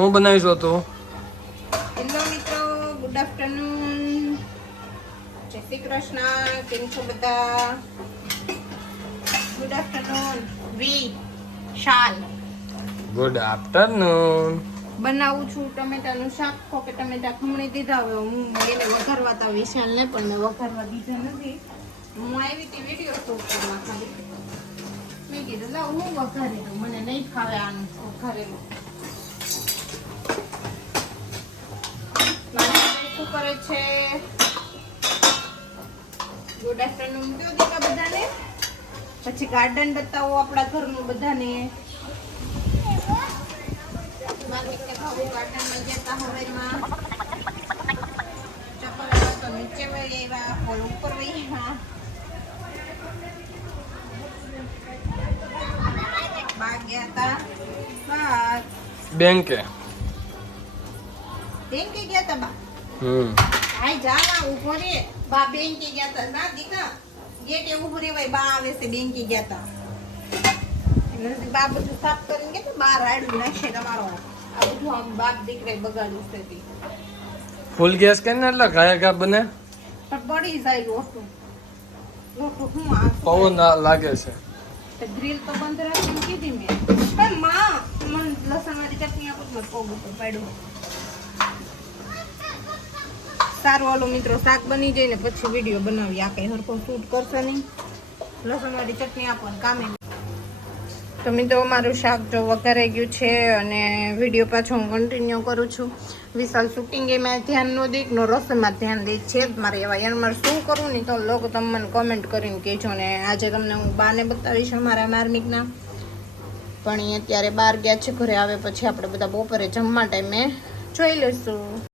હું બનાવીશું તું? હેલો મિત્રો, ગુડ આફ્ટરનૂન, જય શ્રી કૃષ્ણ. કેમ છો બધા? Good afternoon Vishal. Good afternoon. બનાવું છું ટમેટાનું શાક. કે ટમેટા ખમણી દીધા. હવે હું એને વઘારવા તા વિશાલને, પણ મેં વઘારવા દીધા નથી. હું આવી હતી વિડીયો શૂટ કરવા ખાલી. મેં કીધું લાવ હું વઘારી દઉં, મને નહીં ખાવે આનું વઘારેલું. શું કરે છે? ગુડ આફ્ટરનૂન કયો દીકા બધાને. પછી ગાર્ડન બતાવો આપણા ઘરનું બધાને. ગાર્ડનમાં જતા હવેમાં ચપ્પલ તો નીચે વહી આવ્યા, ફોલ ઉપર વહી આવ્યા. બા ગયા હતા બહાર બેંકે. બેંકે ગયા હતા બા. હાય જાવા ઉભો રે. બા બેંકે ગયા હતા. ના દીકા ગેટે ઉભો રેવાય. બા આવે છે બેંકે ગયા હતા. એટલે બા બધું સાફ કરીને ગયા. બહાર આડું નાખશે તમારો. આ બધું આમ બાપ દીકરા બગાડ્યું છે તે. ફૂલ ગેસ કરીને એટલે ઘાયા બને. પણ પડી જાય રોટું. રોટું શું આ પવન લાગે છે. ગ્રીલ તો બંધ રાખીને કીધી મેં. પણ માં મને લસણ વાળી ચટણી આપો તો પગ ઉપર પાડ્યું. સારું હાલો મિત્રો, શાક બની જાય ને પછી વિડીયો બનાવી. આ કઈ હરખો શૂટ કરશે નહીં. લસણ વાળી ચટણી આપો ને કામે. તો મિત્રો મારું શાક જો વઘારાઈ ગયું છે અને વિડીયો પાછો હું કન્ટિન્યુ કરું છું. વિશાલ શૂટિંગ એમાં ધ્યાન ન દે, નો રસોઈમાં ધ્યાન દે છે મારે. એવા યાર મારે શું કરવું નહીં તો લોકો તમે મને કોમેન્ટ કરીને કહેજો. ને આજે તમને હું બાને બતાવીશ અમારા માર્મિકના. પણ એ અત્યારે બહાર ગયા છે. ઘરે આવે પછી આપણે બધા બપોરે જમવા ટાઈમે જોઈ લઈશું.